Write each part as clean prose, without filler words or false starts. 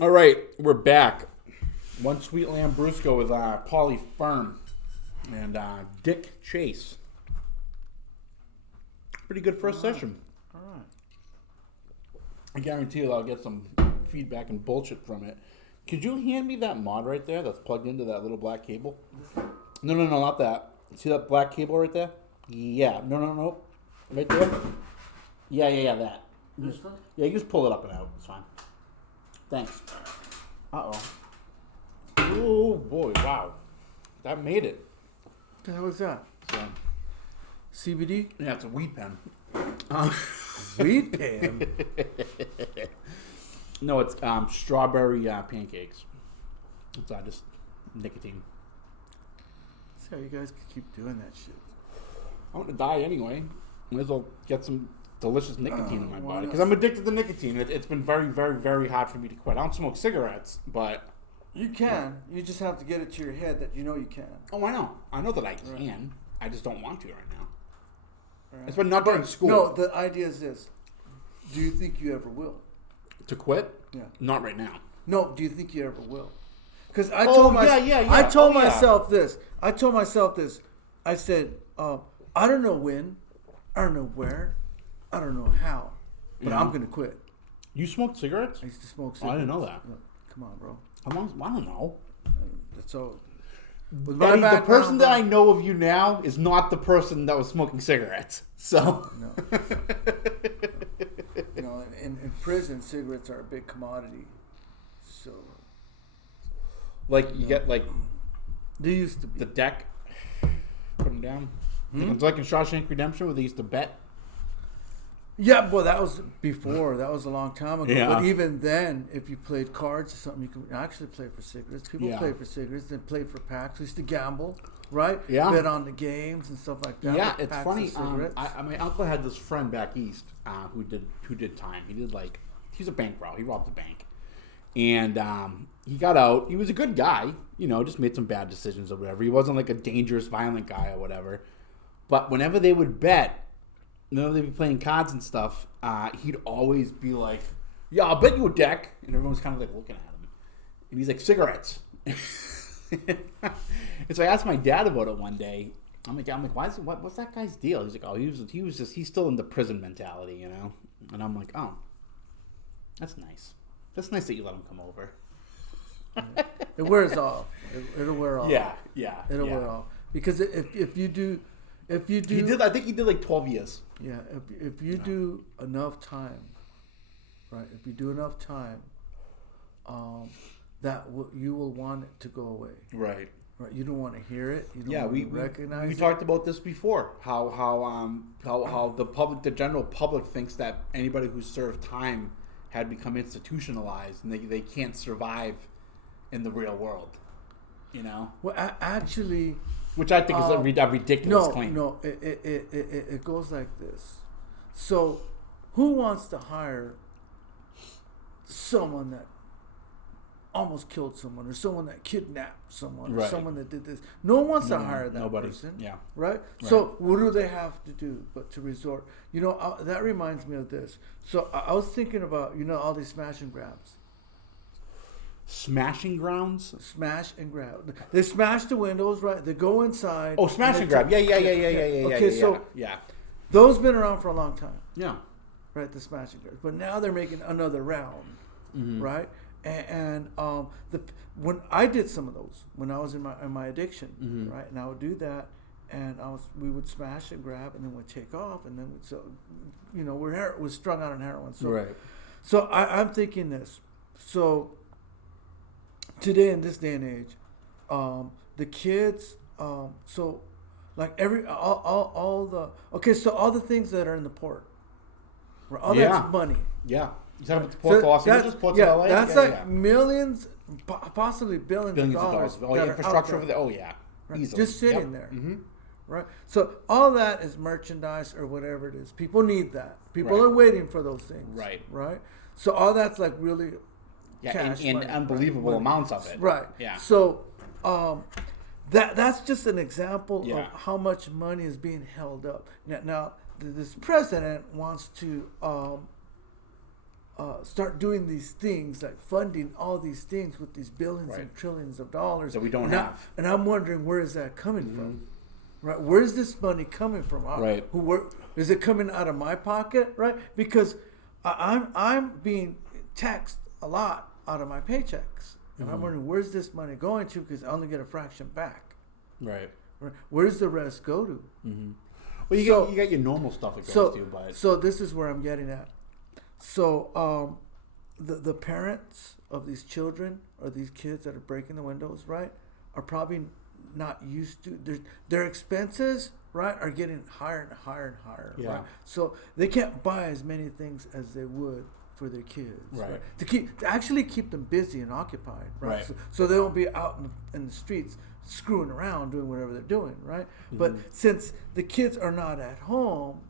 All right, we're back. One sweet Lambrusco with Paulie Firm and Dick Chase. Pretty good first session. All right. I guarantee you I'll get some feedback and bullshit from it. Could you hand me that mod right there that's plugged into that little black cable? No, not that. See that black cable right there? Yeah. No. Right there? Yeah, that. This one? Yeah, you just pull it up and out. It's fine. Thanks. Uh-oh. Oh, boy. Wow. That made it. What the hell is that? So, CBD? yeah, it's a weed pen. Weed pen? No, it's strawberry pancakes. It's just nicotine. See how you guys can keep doing that shit. I want to die anyway. Might as well get some delicious nicotine in my why body. not? Because I'm addicted to nicotine. It's been very, very, very hard for me to quit. I don't smoke cigarettes, but... You can. You just have to get it to your head that you know you can. Oh, I know. I know that I can. Right. I just don't want to right now. Right? It's been not during school. No, the idea is this. Do you think you ever will? To quit? Yeah. Not right now. No, do you think you ever will? Because I Oh, told yeah. I told Oh, yeah. myself this. I said, I don't know when, I don't know where, I don't know how, but I'm going to quit. You smoked cigarettes? I used to smoke Oh, cigarettes. I didn't know that. Come on, bro. How long? I don't know. That's all. Buddy, the person that I know of you now is not the person that was smoking cigarettes. So, No. You know, in prison, cigarettes are a big commodity. So like, you get, like, they used to be. the deck, put them down. It's like in Shawshank Redemption where they used to bet. Yeah, well, that was before. That was a long time ago. Yeah. But even then, if you played cards or something, you could actually play for cigarettes. People Yeah. play for cigarettes. They play for packs. We used to gamble, right? Yeah. Bet on the games and stuff like that. Yeah, with it's packs funny. of cigarettes. My uncle had this friend back east who did time. He's a bank robber. He robbed a bank, and he got out. He was a good guy, just made some bad decisions or whatever. He wasn't like a dangerous, violent guy or whatever. But whenever they would bet, whenever they'd be playing cards and stuff, he'd always be like, "Yeah, I'll bet you a deck," and everyone's kind of like looking at him, and he's like, "Cigarettes." And so I asked my dad about it one day. I'm like, what's that guy's deal? He's like, oh, he's still in the prison mentality, And I'm like, oh, that's nice. That's nice that you let him come over. It wears off. It'll wear off. Yeah. It'll wear off because if you do, I think he did like 12 years. yeah, if you do enough time, right? If you do enough time, you will want it to go away. Right. Right, you don't want to hear it. You don't Yeah, want we to recognize we it. talked about this before. How the general public thinks that anybody who served time had become institutionalized and they can't survive in the real world. Well, actually, Which I think is a ridiculous claim. No, it goes like this. So, who wants to hire someone that almost killed someone, or someone that kidnapped someone, or Right. someone that did this? No one wants to hire that nobody. person. Yeah. Right? So, what do they have to do but to resort? That reminds me of this. So, I was thinking about, all these smash and grabs. Smashing grounds? Smash and grab. They smash the windows, right? They go inside. Oh, smash and grab. Yeah. Yeah. Those been around for a long time. Yeah. Right, the smash and grab. But now they're making another round, right? And when I did some of those when I was in my addiction, right, and I would do that, and we would smash and grab, and then we'd take off, and then we're strung out on heroin. So, Right. So I'm thinking this. So today in this day and age, the kids, so like all the things that are in the port, all that's money. Yeah. You talking about the Port of Los Angeles, Port of LA? That's millions, possibly billions of dollars. Oh, yeah, infrastructure over there. Oh, yeah. Right? Easily. Just sitting there. Right? So all that is merchandise or whatever it is. People need that. People are waiting for those things. Right. Right? So all that's like really cash in money, unbelievable right? amounts of it. Right. Yeah. So that's just an example Yeah. of how much money is being held up. Now this president wants to start doing these things, like funding all these things with these billions and trillions of dollars that we don't have. And I'm wondering, where is that coming from? Right? Where's this money coming from? Right. Is it coming out of my pocket? Right? Because I'm being taxed a lot out of my paychecks, and I'm wondering, where's this money going to? Because I only get a fraction back. Right. Where's the rest go to? Well, you got your normal stuff it goes to, but so this is where I'm getting at. So the parents of these children or these kids that are breaking the windows, right, are probably not used to their expenses, right, are getting higher and higher and higher. Yeah. Right? So they can't buy as many things as they would for their kids, right? To actually keep them busy and occupied, right? So they won't be out in the streets screwing around doing whatever they're doing, right? But since the kids are not at home,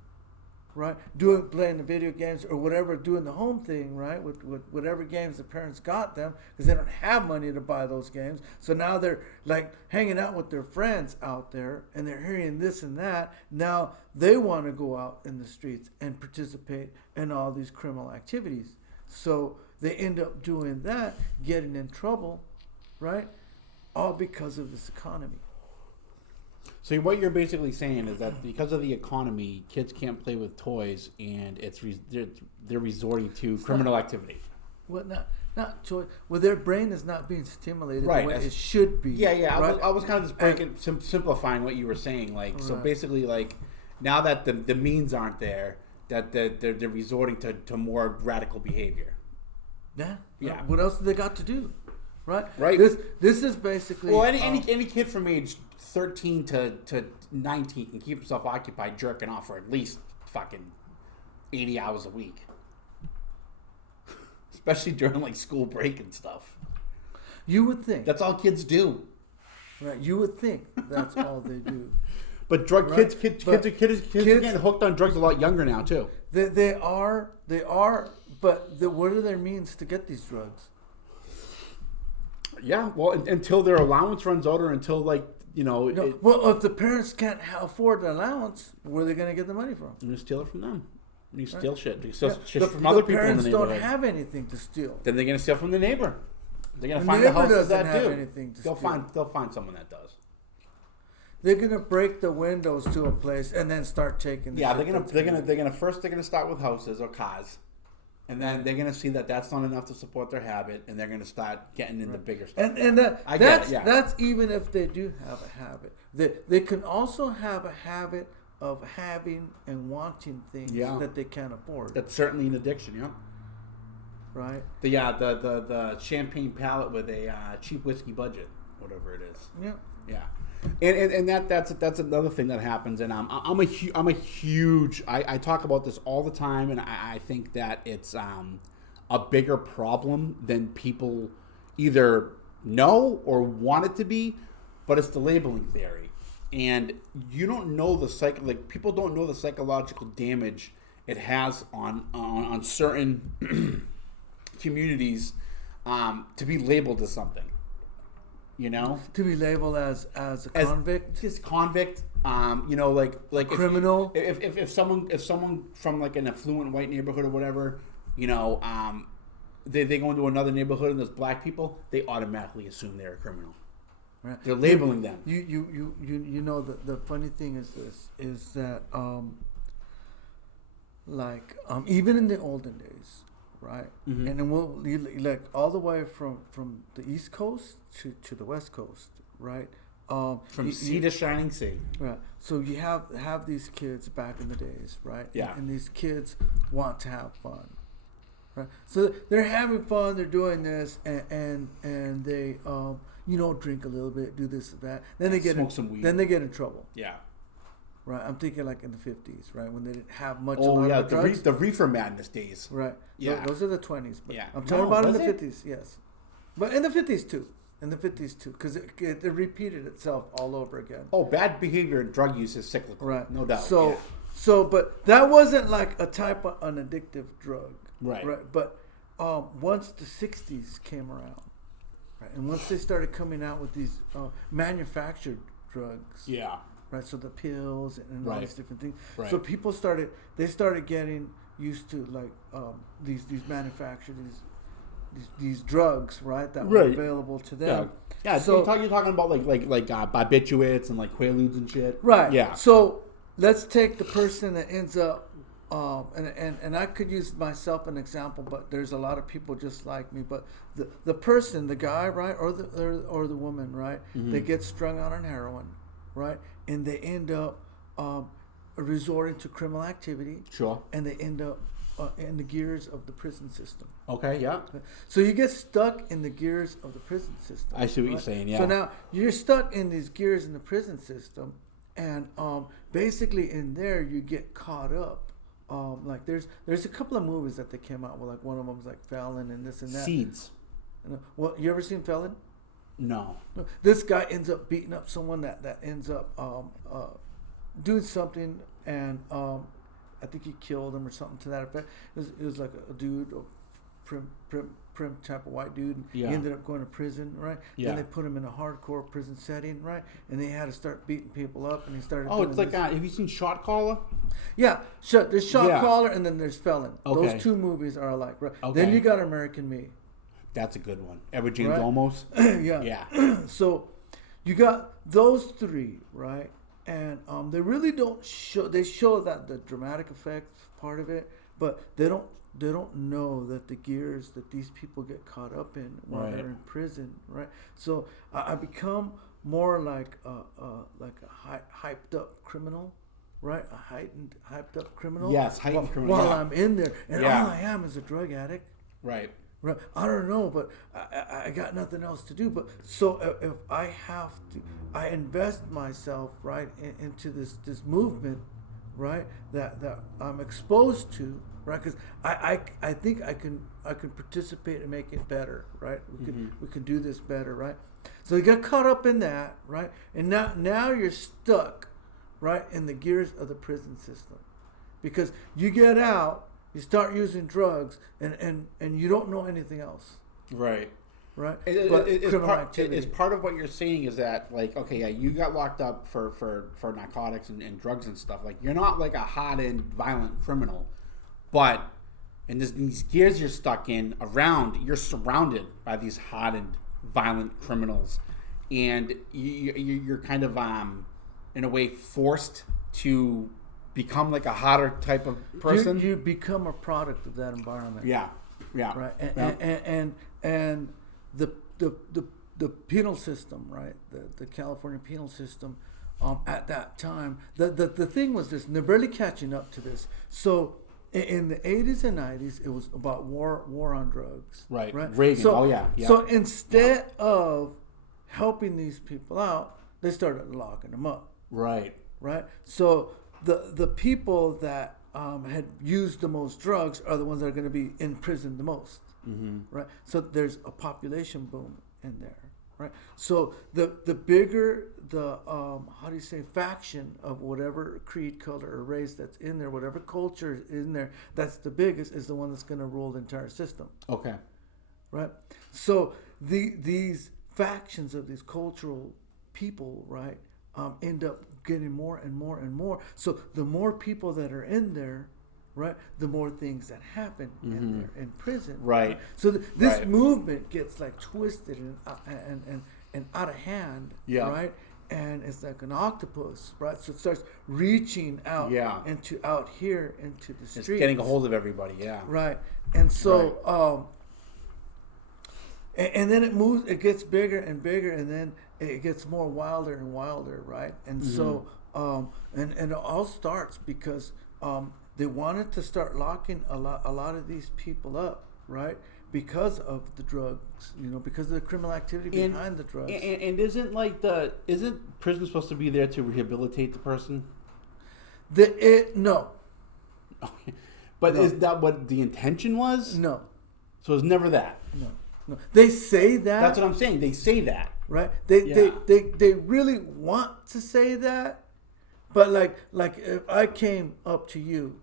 right, playing the video games or whatever, doing the home thing, right, with whatever games the parents got them, because they don't have money to buy those games. So now they're like hanging out with their friends out there, and they're hearing this and that. Now they want to go out in the streets and participate in all these criminal activities. So they end up doing that, getting in trouble, right, all because of this economy. So what you're basically saying is that because of the economy, kids can't play with toys, and they're resorting to criminal activity. Well, not toy. Well, their brain is not being stimulated the way it should be. Yeah. Right? I was kind of just simplifying what you were saying. Like, so basically, like, now that the means aren't there, that they're resorting to more radical behavior. Yeah. What else do they got to do? Right. This is basically. Well, any kid from age 13 to 19 can keep himself occupied jerking off for at least fucking 80 hours a week, especially during like school break and stuff. You would think that's all kids do. Right. You would think that's all they do. But kids are getting hooked on drugs a lot younger now too. They are. But what are their means to get these drugs? Yeah, well, until their allowance runs out, or until well, if the parents can't afford the allowance, where are they going to get the money from? You steal it from them. You steal shit. You steal shit from other people in the neighborhood. The parents don't have anything to steal. Then they're going to steal from the neighbor. They're going to find the houses that do. Anything to they'll find someone that does. They're going to break the windows to a place and then start taking. They're gonna start with houses or cars. And then they're going to see that that's not enough to support their habit, and they're going to start getting into bigger stuff. And that's even if they do have a habit. They can also have a habit of having and wanting things that they can't afford. That's certainly an addiction, yeah. Right? The champagne palate with a cheap whiskey budget, whatever it is. Yeah. Yeah. And that's another thing that happens, and I'm a huge I talk about this all the time, and I think that it's a bigger problem than people either know or want it to be, but it's the labeling theory, and you don't know people don't know the psychological damage it has on certain communities to be labeled as something. You know, to be labeled as a convict, just convict. Like criminal. If someone from like an affluent white neighborhood or whatever, they go into another neighborhood and there's black people, they automatically assume they're a criminal. Right. They're labeling them. You know the funny thing is this is that even in the olden days. Right, and then we'll like all the way from the East Coast to the West Coast, right? From sea to shining sea. Right. So you have these kids back in the days, right? Yeah. And these kids want to have fun, right? So they're having fun. They're doing this, and they drink a little bit, do this and that. Then they get some weed. Then they get in trouble. Yeah. Right, I'm thinking like in the 50s, right, when they didn't have much. The reefer madness days. Right. Yeah. Those are the 20s. But yeah. I'm talking about in the 50s, yes. But in the 50s too. Because it repeated itself all over again. Oh, bad behavior and drug use is cyclical. Right. No doubt. But that wasn't like a type of an addictive drug. Right. But once the 60s came around, right, and once they started coming out with these manufactured drugs. Yeah. Right, so the pills and all these different things. Right. So people started getting used to like these manufacture these drugs, right, that were available to them. Yeah. So you're talking about like barbiturates and like quaaludes and shit. Right. Yeah. So let's take the person that ends up, and I could use myself an example, but there's a lot of people just like me. But the person, the guy, right, or the woman, right, they get strung out on heroin, right, and they end up resorting to criminal activity. Sure. And they end up in the gears of the prison system. Okay, yeah. So you get stuck in the gears of the prison system. I see what you're saying, yeah. So now you're stuck in these gears in the prison system, and basically in there you get caught up. Like there's a couple of movies that they came out with, like one of them was like Felon and this and that. Seeds. Well, you ever seen Felon? No. This guy ends up beating up someone that ends up doing something, and I think he killed him or something to that effect. It was like a dude, a prim type of white dude. Yeah. He ended up going to prison, right? Yeah. Then they put him in a hardcore prison setting, right? And they had to start beating people up, and he started. Oh, it's like have you seen Shot Caller? Yeah, there's Shot Caller, and then there's Felon. Okay. Those two movies are alike, right? Okay. Then you got American Me. That's a good one. Edward James Right? Olmos. Yeah. Yeah. So you got those three, right? And they really don't show. They show that the dramatic effects part of it, but they don't know that the gears that these people get caught up in while they're in prison, right? So I become more like a hyped up criminal, right? A hyped up criminal. Yes, heightened criminal. While I'm in there, and all I am is a drug addict. Right. Right. I don't know, but I got nothing else to do. But so if I have to, I invest myself right into this movement, right? That I'm exposed to, right? Because I think I can participate and make it better, right? We can do this better, right? So you get caught up in that, right? And now you're stuck, right, in the gears of the prison system, because you get out. You start using drugs, and you don't know anything else. Right. Right. It's part of what you're saying is that, like, okay, yeah, you got locked up for narcotics and drugs and stuff. Like, you're not like a hardened, violent criminal, but in these gears you're stuck in you're surrounded by these hardened, violent criminals, and you're kind of in a way forced to become like a hotter type of person. You become a product of that environment. Yeah. Right. And the penal system, right? The California penal system, at that time, the thing was this, and they're barely catching up to this. So in the 80s and 90s, it was about war on drugs. Right. Right. Reagan. So, yeah. So instead of helping these people out, they started locking them up. Right. So the people that had used the most drugs are the ones that are going to be in prison the most, right? So there's a population boom in there, right? So the bigger the faction of whatever creed, color, or race that's in there, whatever culture is in there, that's the biggest, is the one that's going to rule the entire system. Okay. Right. So these factions of these cultural people, right, end up getting more and more and more. So the more people that are in there, right, the more things that happen in there in prison. Right. So this movement gets like twisted and out of hand. Yeah. Right. And it's like an octopus, right? So it starts reaching out into out here into the streets. It's getting a hold of everybody. Yeah. Right. And so and then it moves. It gets bigger and bigger, and then it gets more wilder and wilder, right? And so, and it all starts because they wanted to start locking a lot of these people up, right? Because of the drugs, because of the criminal activity behind the drugs. And isn't prison supposed to be there to rehabilitate the person? No. Okay. But no. Is that what the intention was? No. So it was never that. No. They say that. That's what I'm saying. They say that. Right? They really want to say that, but like if I came up to you,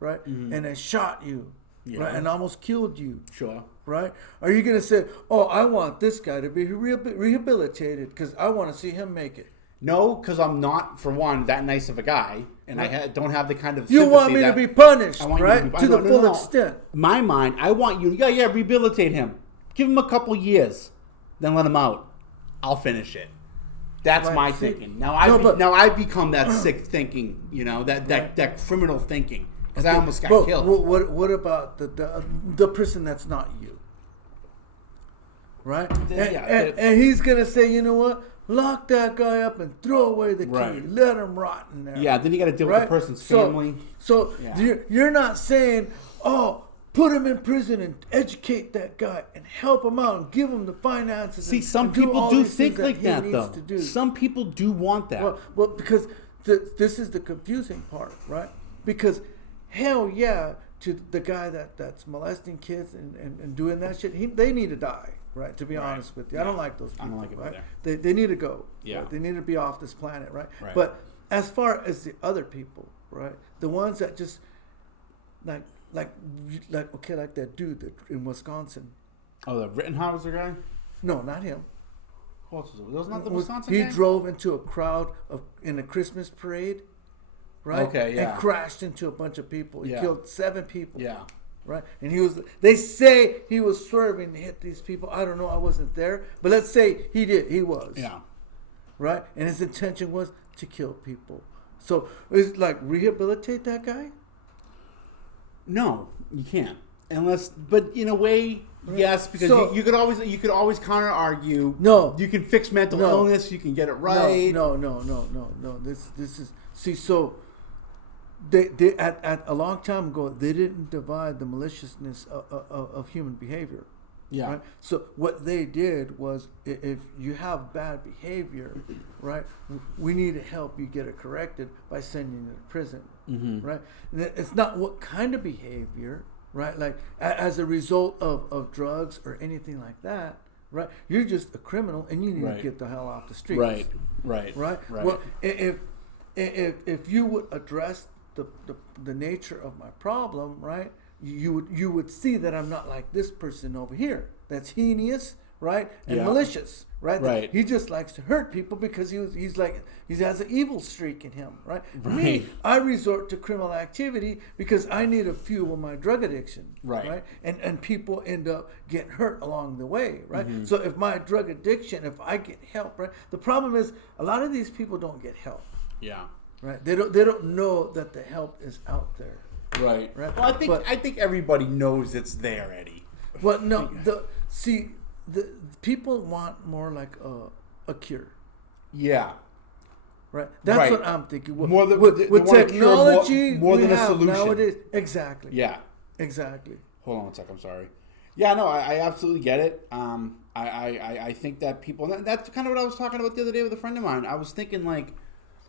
right, and I shot you, right, and almost killed you, sure, right, are you gonna say, "Oh, I want this guy to be rehabilitated because I want to see him make it"? No, because I'm not, for one, that nice of a guy. and I don't have the kind of you want me to be punished, right? To the full extent. My mind, I want you to rehabilitate him. Give him a couple years, then let him out. I'll finish it. That's my thinking. Now I've become that sick thinking, that criminal thinking, because I almost got killed. What about the person that's not you, right? And he's gonna say, you know what? Lock that guy up and throw away the key. Let him rot in there. Yeah, then you got to deal with the person's family. So you're not saying, put him in prison and educate that guy and help him out and give him the finances. See, some people do think like that, though. Some people do want that. Well, because this is the confusing part, right? Because hell yeah, to the guy that's molesting kids and doing that shit, they need to die. Right, to be honest with you, I don't like those people. I don't like it right? They need to go. Yeah, right? They need to be off this planet, right? But as far as the other people, right, the ones that just like that dude in Wisconsin. Oh, the Rittenhauser guy? No, not him. Who else was it? Was not the Wisconsin guy? He drove into a crowd in a Christmas parade, right? Okay, yeah. And crashed into a bunch of people. He killed 7 people. Yeah. Right, and they say he was swerving to hit these people. I don't know, I wasn't there, but let's say he did. He was. Yeah. Right, and his intention was to kill people. So it's like rehabilitate that guy. No, you can't, but in a way, yes, because you could always counter argue. No, you can fix mental illness. You can get it right. No. This is so. They at a long time ago, they didn't divide the maliciousness of human behavior. Yeah. Right? So what they did was, if you have bad behavior, right, we need to help you get it corrected by sending you to prison. Mm-hmm. Right? And it's not what kind of behavior, right? Like as a result of drugs or anything like that, right? You're just a criminal and you need to get the hell off the streets. Right. Well, if you would address the nature of my problem, right? You would see that I'm not like this person over here. That's heinous, right? And malicious, right? Right. He just likes to hurt people because he has an evil streak in him, right? Me, I resort to criminal activity because I need to fuel my drug addiction, right? And people end up getting hurt along the way, right? Mm-hmm. So if my drug addiction, if I get help, right? The problem is a lot of these people don't get help. Yeah. Right. They don't know that the help is out there. Right. Well, I think everybody knows it's there, Eddie. Well, no. The people want more like a cure. Yeah. Right. That's what I'm thinking. With technology, more than a solution nowadays. Exactly. Yeah. Exactly. Hold on one sec. I'm sorry. Yeah. No. I absolutely get it. I think that people. That's kind of what I was talking about the other day with a friend of mine. I was thinking like.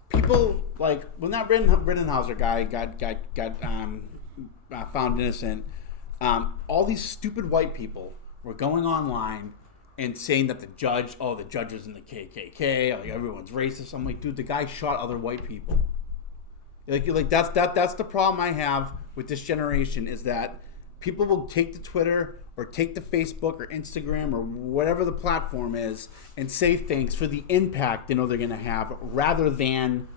People like when that Rittenhauser guy got found innocent, all these stupid white people were going online and saying that the judge was in the KKK, like everyone's racist. I'm like, dude, the guy shot other white people. Like that's the problem I have with this generation is that people will take to Twitter or take to Facebook or Instagram or whatever the platform is and say things for the impact they're going to have rather than,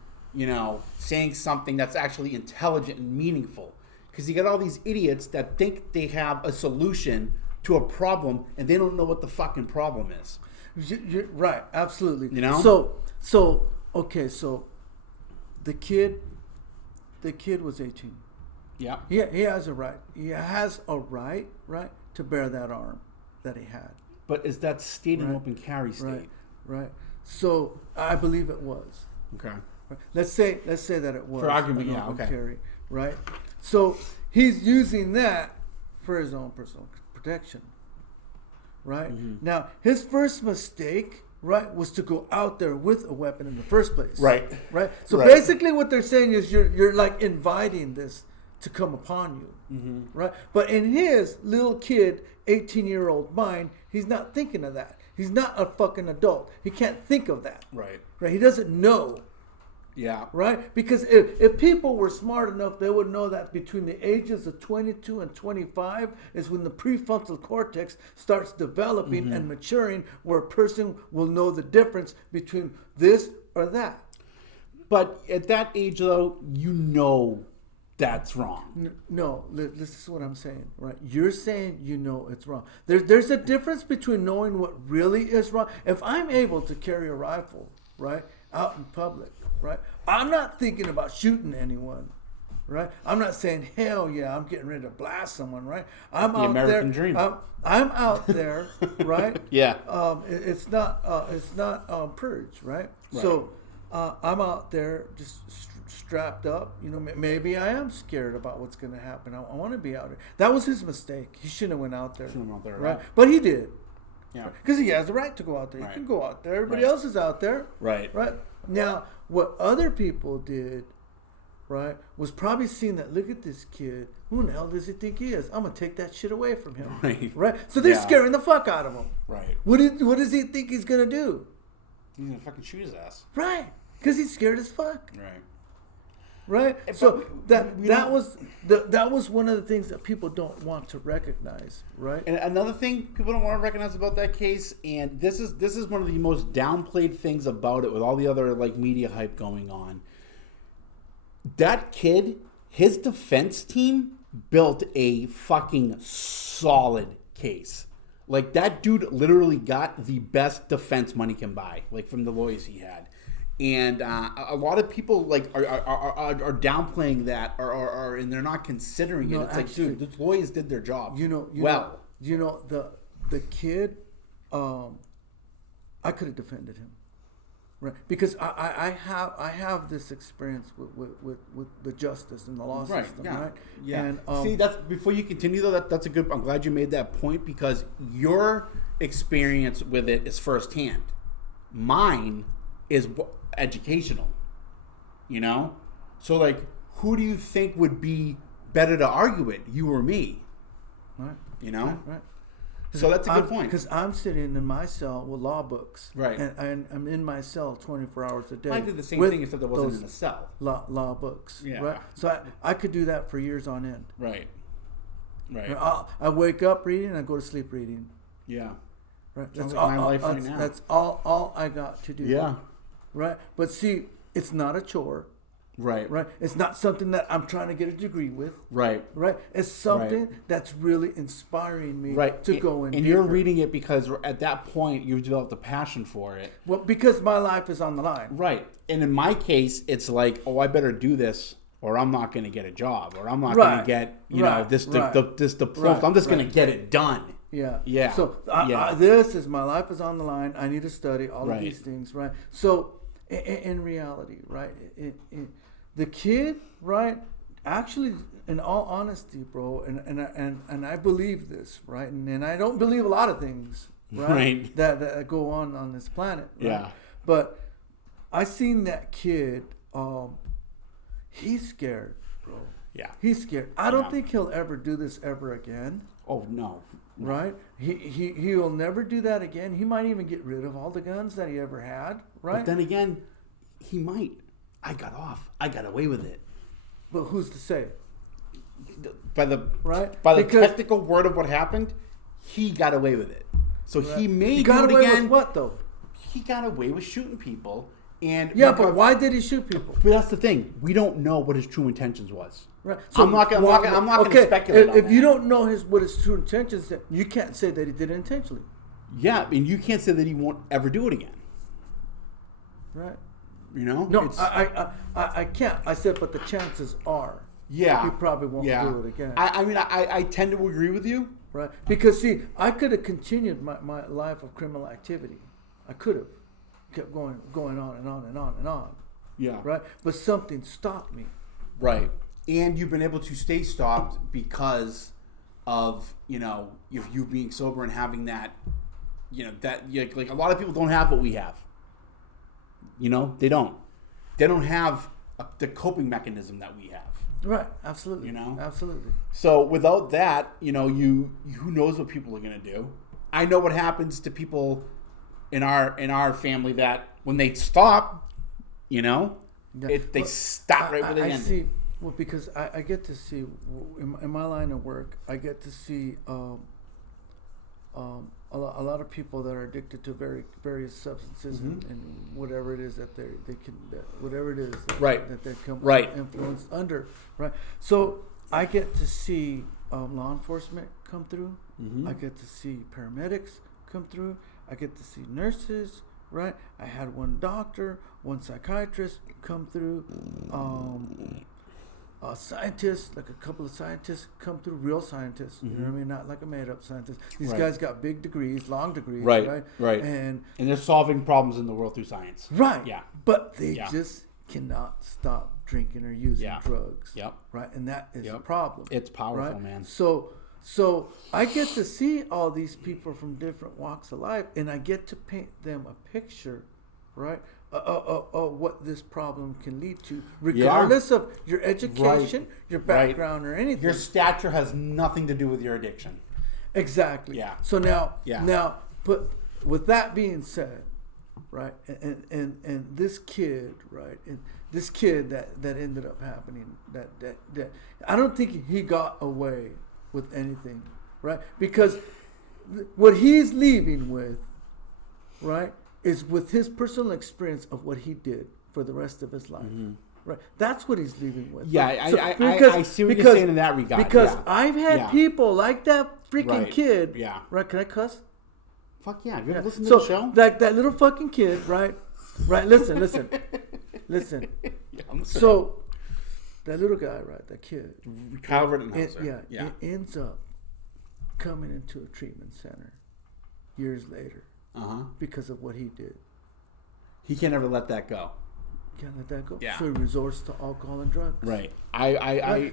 saying something that's actually intelligent and meaningful. Because you got all these idiots that think they have a solution to a problem and they don't know what the fucking problem is. You're right, absolutely. So the kid was 18. Yeah. He has a right. He has a right to bear that arm that he had. But is that state an open carry state? Right. So I believe it was. Okay. Let's say that it was for argument. An open carry, right? So he's using that for his own personal protection, right? Mm-hmm. Now his first mistake, right, was to go out there with a weapon in the first place, right? So basically, what they're saying is you're like inviting this to come upon you, mm-hmm. right? But in his little kid, 18-year-old mind, he's not thinking of that. He's not a fucking adult. He can't think of that. Right. He doesn't know. Yeah. Right? Because if people were smart enough, they would know that between the ages of 22 and 25 is when the prefrontal cortex starts developing mm-hmm. and maturing, where a person will know the difference between this or that. But at that age, though, you know that's wrong. No, this is what I'm saying, right? You're saying you know it's wrong. There's a difference between knowing what really is wrong. If I'm able to carry a rifle, right, out in public, right, I'm not thinking about shooting anyone, right? I'm not saying, hell yeah, I'm getting ready to blast someone, right? I'm The out American there. dream. I'm out there, right? Yeah. It's not purge, right? So I'm out there just strapped up. You know, maybe I am scared about what's going to happen. I want to be out there. That was his mistake. He shouldn't have went out there. Right? But he did. Yeah. Because he has the right to go out there. He can go out there. Everybody else is out there. Right. Right. Now, what other people did, right, was probably seeing that, look at this kid. Who the hell does he think he is? I'm going to take that shit away from him. Right. Right? So they're scaring the fuck out of him. Right. What does he think he's going to do? He's going to fucking shoot his ass. Right. Because he's scared as fuck. Right. Right. So that was one of the things that people don't want to recognize. Right. And another thing people don't want to recognize about that case, and this is one of the most downplayed things about it, with all the other like media hype going on. That kid, his defense team built a fucking solid case. Like, that dude literally got the best defense money can buy, like, from the lawyers he had. And a lot of people like are downplaying that, or and they're not considering it. It's actually, like, dude, the lawyers did their job. The kid, I could have defended him, right? Because I have this experience with the justice and the law system, right? Yeah. And, see, that's, before you continue though, that's a good. I'm glad you made that point, because your experience with it is firsthand. Mine is educational, you know? So, like, who do you think would be better to argue it, you or me? Right. You know? Right. So that's a good point. Because I'm sitting in my cell with law books. Right. And I'm in my cell 24 hours a day. I did the same thing, except I wasn't in a cell. Law books. Yeah. Right. So I could do that for years on end. Right. Right. I wake up reading and I go to sleep reading. Yeah. Right. That's like my life right now. That's all I got to do. Yeah. Right. But see, it's not a chore. Right. Right. It's not something that I'm trying to get a degree with. Right. Right. It's something that's really inspiring me to go in. And deeper. you're reading it because at that point you've developed a passion for it. Well, because my life is on the line. Right. And in my case, it's like, oh, I better do this, or I'm not going to get a job, or I'm not going to get, this diploma. I'm just going to get it done. Yeah. Yeah. So this is, my life is on the line. I need to study all of these things. Right. So in reality, right, the kid, right, actually, in all honesty, bro, and I believe this, right, and I don't believe a lot of things, right, that go on this planet, right? Yeah. But I seen that kid. He's scared, bro. Yeah. He's scared. I don't think he'll ever do this ever again. Oh no. Right? He will never do that again. He might even get rid of all the guns that he ever had. Right? But then again, he might. I got off. I got away with it. But who's to say? By the because technical word of what happened, he got away with it. So he may do it again. With what though? He got away with shooting people. And but why did he shoot people? But that's the thing. We don't know what his true intentions was. Right. So I'm not going to speculate. If you don't know what his true intentions, you can't say that he did it intentionally. Yeah, and you can't say that he won't ever do it again. Right. You know? No, I can't. I said, but the chances are. Yeah. He probably won't do it again. I tend to agree with you. Right. Because see, I could have continued my life of criminal activity. I could have kept going on and on and on and on. Yeah. Right. But something stopped me. Right. And you've been able to stay stopped because of, you being sober and having that, like a lot of people don't have what we have. They don't. They don't have the coping mechanism that we have. Right. Absolutely. Absolutely. So without that, who knows what people are going to do? I know what happens to people in our family that when they stop, they stop right where they ended. See, well, because I get to see in my line of work, I get to see a lot of people that are addicted to various substances and whatever it is that they can whatever it is that they come influenced under, right? So I get to see law enforcement come through. I get to see paramedics come through. I get to see nurses, right? I had one doctor, one psychiatrist come through. Scientists, like a couple of scientists come through, real scientists, you know what I mean? Not like a made-up scientist. These guys got big degrees, long degrees, right? And they're solving problems in the world through science. Right. Yeah. But they just cannot stop drinking or using drugs. Yep. Right? And that is a problem. It's powerful, right? man. So I get to see all these people from different walks of life, and I get to paint them a picture, right? What this problem can lead to, regardless of your education, your background, or anything. Your stature has nothing to do with your addiction. Exactly. Yeah. So now, but with that being said, right, and this kid, right, and this kid that ended up happening, that I don't think he got away with anything, right, because what he's leaving with, right, is with his personal experience of what he did for the rest of his life. Right. That's what he's leaving with. Yeah, right? I see what you're saying in that regard. Because I've had people like that freaking kid. Yeah. Right, can I cuss? Fuck yeah. You ever listen to the show? Like that little fucking kid, right? Right, listen. So that little guy, right, that kid. Kyle Rittenhauser. It ends up coming into a treatment center years later. Because of what he did. He can't ever let that go. Can't let that go. Yeah. So he resorts to alcohol and drugs. Right.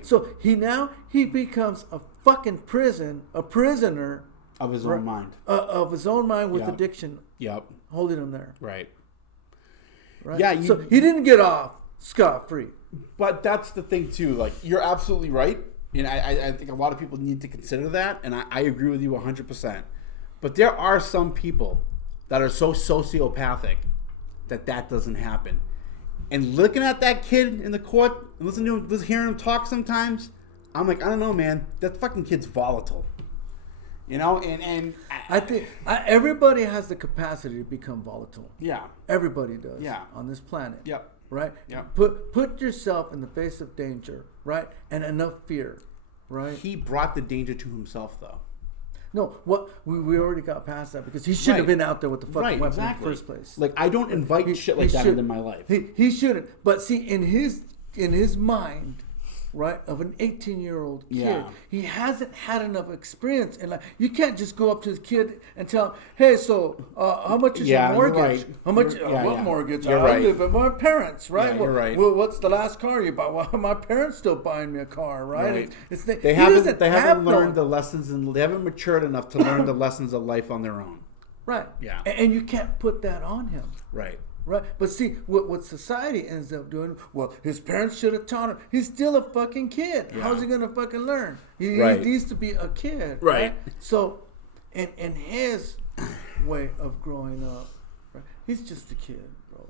So he becomes a fucking prisoner of his own mind. Of his own mind with addiction. Yep. Holding him there. Right. Yeah. So he didn't get off scot-free. But that's the thing too. Like, you're absolutely right. And I think a lot of people need to consider that. And I agree with you 100%. But there are some people that are so sociopathic that doesn't happen. And looking at that kid in the court and listening to him, hearing him talk sometimes, I'm like, I don't know, man. That fucking kid's volatile. You know, and I think everybody has the capacity to become volatile. Yeah. Everybody does. Yeah. On this planet. Yep. Right? Yep. Put yourself in the face of danger, right? And enough fear, right? He brought the danger to himself, though. No, we already got past that because he shouldn't have been out there with the fucking weapon in the first place. Like, I don't invite shit like that into my life. He shouldn't. But see, in his mind, right, of an 18-year-old kid, he hasn't had enough experience. And like, you can't just go up to the kid and tell him, hey, so how much is your mortgage? Right. How much? What mortgage? You're I live with my parents, right? Yeah, you're right. Well, what's the last car you bought? Well, my parents still buying me a car, right? They haven't learned the lessons, and they haven't matured enough to learn the lessons of life on their own. Right. Yeah. And you can't put that on him. Right. Right, but see what society ends up doing. Well, his parents should have taught him. He's still a fucking kid. Yeah. How's he gonna fucking learn? He needs to be a kid. Right. So, in his way of growing up, right, he's just a kid, bro.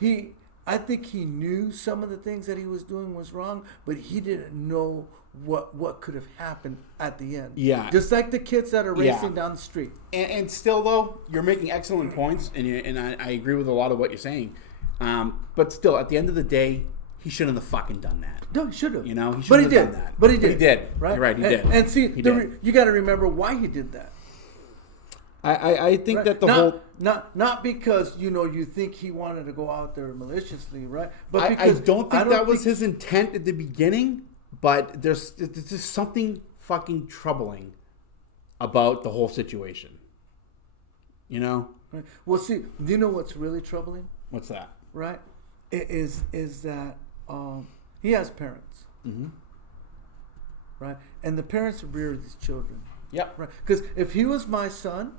He. I think he knew some of the things that he was doing was wrong, but he didn't know what could have happened at the end. Yeah. Just like the kids that are racing down the street. And still, though, you're making excellent points, and I agree with a lot of what you're saying. But still, at the end of the day, he shouldn't have fucking done that. No, he should have. You know, he shouldn't have done that. But he did. He did. Right? You're right, he did. And see, you got to remember why he did that. I think that not because you think he wanted to go out there maliciously, right? But because I don't think that was his intent at the beginning. But there's just something fucking troubling about the whole situation. You know? Right. Well, see, do you know what's really troubling? What's that? Right? Is that he has parents. Mm-hmm. Right? And the parents rear these children. Yep. Right? Because if he was my son,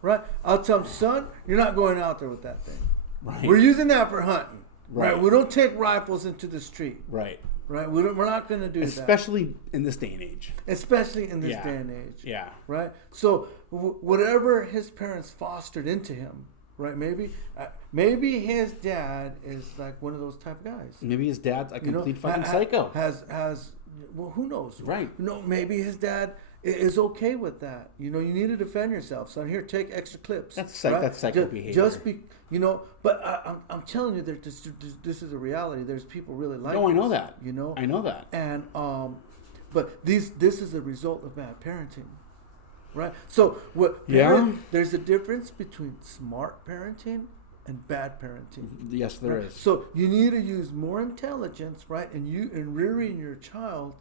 right, I'll tell him, son, you're not going out there with that thing. Right. We're using that for hunting. Right. We don't take rifles into the street. Right. Right, we're not going to do especially in this day and age. Especially in this day and age. Yeah. Right. So whatever his parents fostered into him, right? Maybe his dad is like one of those type of guys. Maybe his dad's a complete fucking psycho. Has Well, who knows? Right. Maybe his dad is okay with that. You need to defend yourself, son. Here, take extra clips. That's psycho behavior. Just be, But I'm telling you, that this is a reality. There's people really like. No, I know this, that. You I know that. And but this is a result of bad parenting, right? So there's a difference between smart parenting and bad parenting. Yes, there is. So you need to use more intelligence, right? And rearing your child,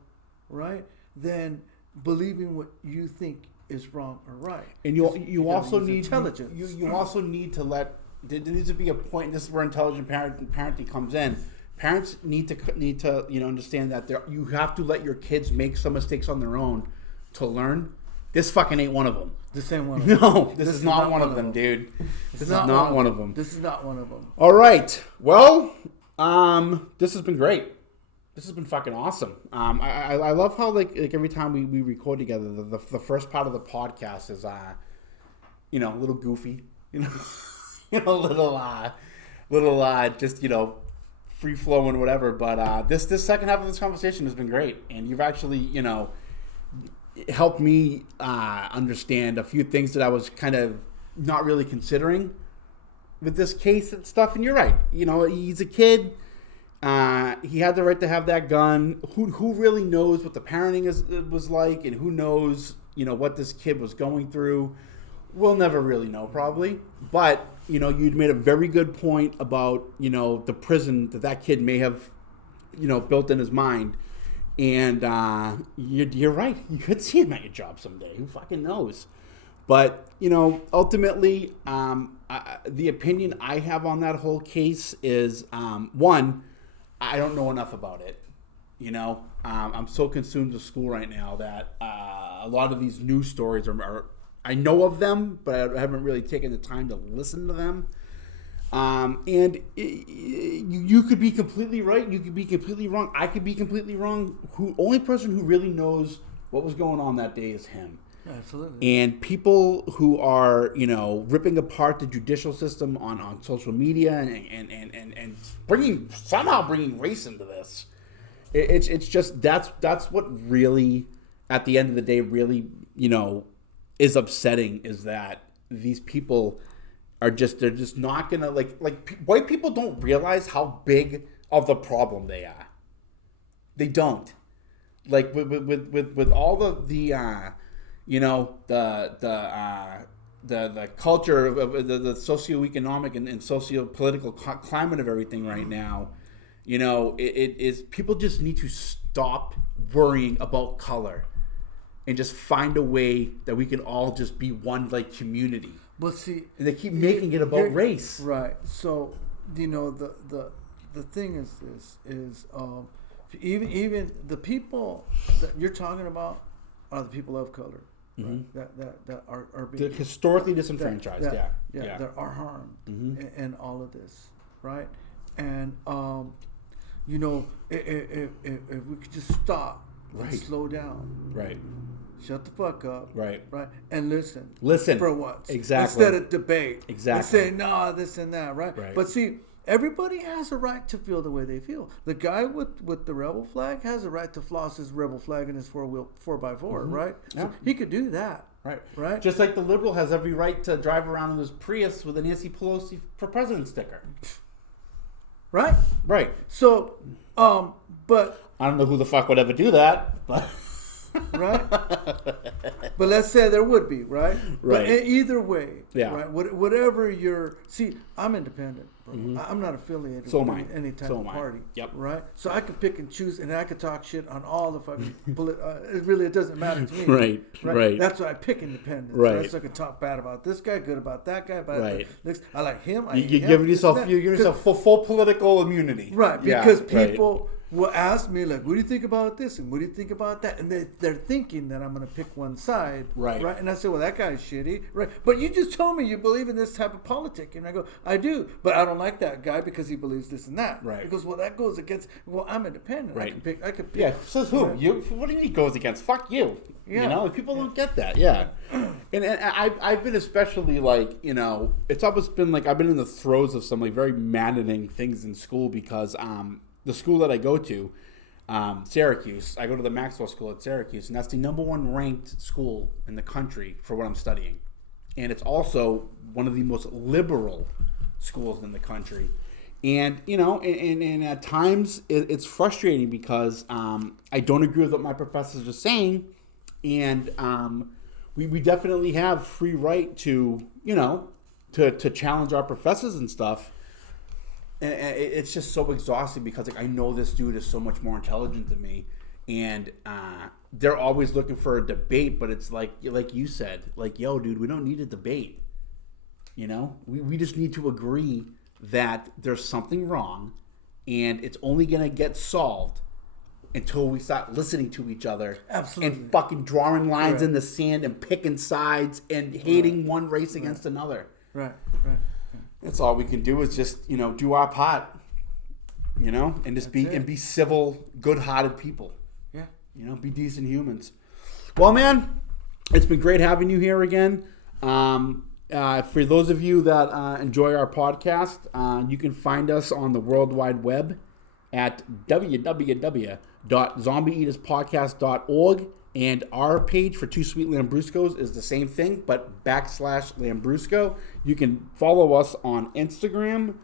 right, than believing what you think is wrong or right. And you also need intelligence. You also need to let. There needs to be a point. And this is where intelligent parenting comes in. Parents need to understand that you have to let your kids make some mistakes on their own to learn. This fucking ain't one of them. This ain't one of them. No, this is not one of them, dude. This is not one of them. This is not one of them. All right. Well, this has been great. This has been fucking awesome. I love how like every time we record together, the first part of the podcast is a little goofy, little just free flowing whatever. But this second half of this conversation has been great, and you've actually helped me understand a few things that I was kind of not really considering with this case and stuff. And you're right. He's a kid. He had the right to have that gun. Who really knows what the parenting was like, and who knows, what this kid was going through? We'll never really know, probably. But you'd made a very good point about the prison that kid may have built in his mind. And you're right. You could see him at your job someday. Who fucking knows? But ultimately, the opinion I have on that whole case is one. I don't know enough about it. I'm so consumed with school right now that a lot of these news stories are I know of them, but I haven't really taken the time to listen to them. And you could be completely right. You could be completely wrong. I could be completely wrong. Only person who really knows what was going on that day is him. Absolutely. And people who are, ripping apart the judicial system on social media and bringing race into this. It's just that's what really, at the end of the day, really, is upsetting, is that these people they're just not gonna white people don't realize how big of the problem they are. They don't. Like with all the culture of the socioeconomic and socio-political climate of everything right now, it is, people just need to stop worrying about color and just find a way that we can all just be one community. But see, and they keep making it about race. Right. So the thing is this even the people that you're talking about are the people of color. Right? That are being historically disenfranchised. That are harmed in all of this, right? And if we could just stop and slow down, right? Shut the fuck up, right? And listen for once, exactly, instead of debate, exactly, and say no, this and that, right? But see, everybody has a right to feel the way they feel. The guy with the rebel flag has a right to floss his rebel flag in his 4x4, right? Yeah. So he could do that. Right. Just like the liberal has every right to drive around in his Prius with a Nancy Pelosi for president sticker. Right. So, but I don't know who the fuck would ever do that, but right. But let's say there would be, right? But either way, right? Whatever I'm independent, bro. I'm not affiliated with any type of party. Yep. Right. So I could pick and choose, and I could talk shit on all the fucking. It doesn't matter to me. Right. That's why I pick independence. Right. So I can talk bad about this guy, good about that guy, I like him. You're giving yourself full political immunity. Right. Because people will ask me, like, what do you think about this? And what do you think about that? And they're thinking that I'm going to pick one side. Right. And I say, well, that guy's shitty. Right. But you just told me you believe in this type of politic. And I go, I do. But I don't like that guy because he believes this and that. Right. Because, well, that goes against, I'm independent. Right. I can pick. Yeah. So who? Right. You? What do you mean goes against? Fuck you. Yeah. People don't get that. Yeah. And I've been especially it's always been I've been in the throes of some very maddening things in school because, the school that I go to, Syracuse. I go to the Maxwell School at Syracuse, and that's the number one ranked school in the country for what I'm studying. And it's also one of the most liberal schools in the country. And, and at times it's frustrating because I don't agree with what my professors are saying. And we definitely have free right to, to challenge our professors and stuff. And it's just so exhausting because I know this dude is so much more intelligent than me. And they're always looking for a debate, but it's like you said, yo, dude, we don't need a debate. We just need to agree that there's something wrong, and it's only going to get solved until we start listening to each other. Absolutely. And fucking drawing lines in the sand and picking sides and hating one race against another. Right. That's all we can do is just, do our part, and just be civil, good-hearted people. Yeah. Be decent humans. Well, man, it's been great having you here again. For those of you that enjoy our podcast, you can find us on the World Wide Web at www.zombieeaterspodcast.org. And our page for Two Sweet Lambruscos is the same thing, but /Lambrusco. You can follow us on Instagram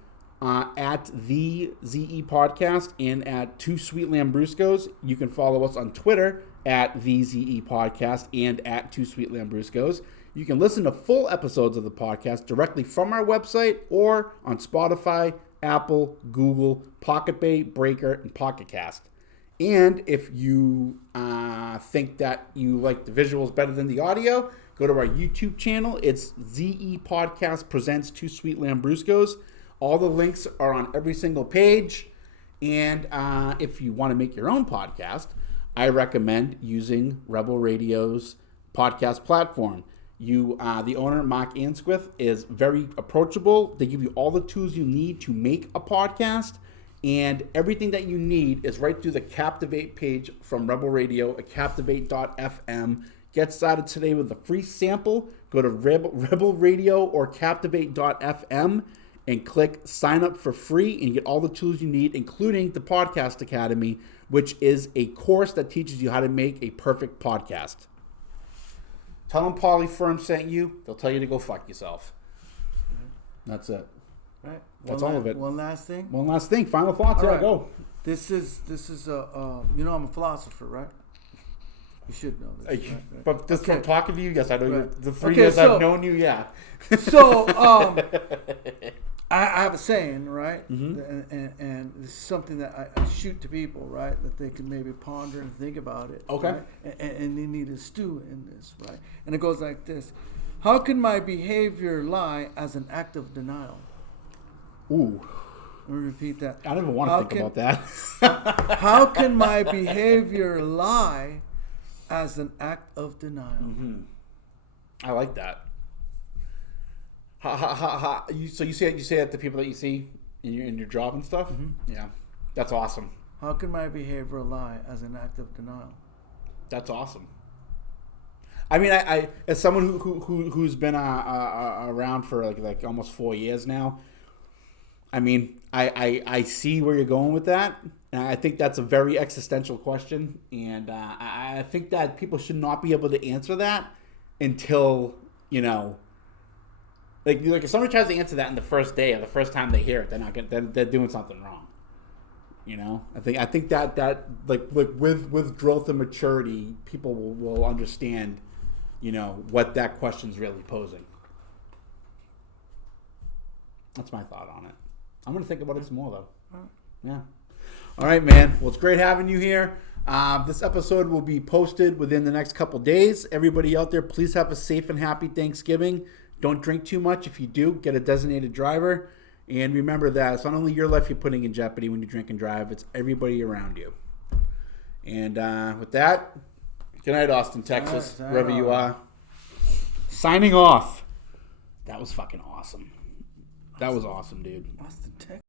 at the ZE Podcast and at Two Sweet Lambruscos. You can follow us on Twitter at the ZE Podcast and at Two Sweet Lambruscos. You can listen to full episodes of the podcast directly from our website or on Spotify, Apple, Google, Pocket Bay, Breaker, and Pocket Cast. And if you think that you like the visuals better than the audio, go to our YouTube channel. It's ZE Podcast Presents Two Sweet Lambruscos. All the links are on every single page. And if you want to make your own podcast, I recommend using Rebel Radio's podcast platform. The owner, Mark Ansquith, is very approachable. They give you all the tools you need to make a podcast. And everything that you need is right through the Captivate page from Rebel Radio at captivate.fm. Get started today with a free sample. Go to Rebel Radio or captivate.fm and click sign up for free, and you get all the tools you need, including the Podcast Academy, which is a course that teaches you how to make a perfect podcast. Tell them Polyfirm sent you. They'll tell you to go fuck yourself. That's it. Right. That's all of it. One last thing. Final thoughts. All right. Go. This is I'm a philosopher, right? You should know this. Right? But just from talking to you, yes, I know you. The 3 Okay, years I've known you, yeah. So I have a saying, right? Mm-hmm. And this is something that I shoot to people, right? That they can maybe ponder and think about it. Okay. Right? And they need to stew in this, right? And it goes like this: how can my behavior lie as an act of denial? Ooh. Let me repeat that. I don't even want to think about that. How can my behavior lie as an act of denial? Mm-hmm. I like that. So you say that to people that you see in your job and stuff? Mm-hmm. Yeah. That's awesome. How can my behavior lie as an act of denial? That's awesome. I mean, I as someone who's been around for like almost 4 years now, I mean, I see where you're going with that, and I think that's a very existential question, and I think that people should not be able to answer that until, like if somebody tries to answer that in the first day or the first time they hear it, they're doing something wrong. I think that with growth and maturity, people will understand, what that question's really posing. That's my thought on it. I'm going to think about it some more, though. Yeah. All right, man. Well, it's great having you here. This episode will be posted within the next couple days. Everybody out there, please have a safe and happy Thanksgiving. Don't drink too much. If you do, get a designated driver. And remember that it's not only your life you're putting in jeopardy when you drink and drive, it's everybody around you. And with that, good night, Austin, Texas, wherever you are. Signing off. That was fucking awesome. That was awesome, dude. Austin, Texas.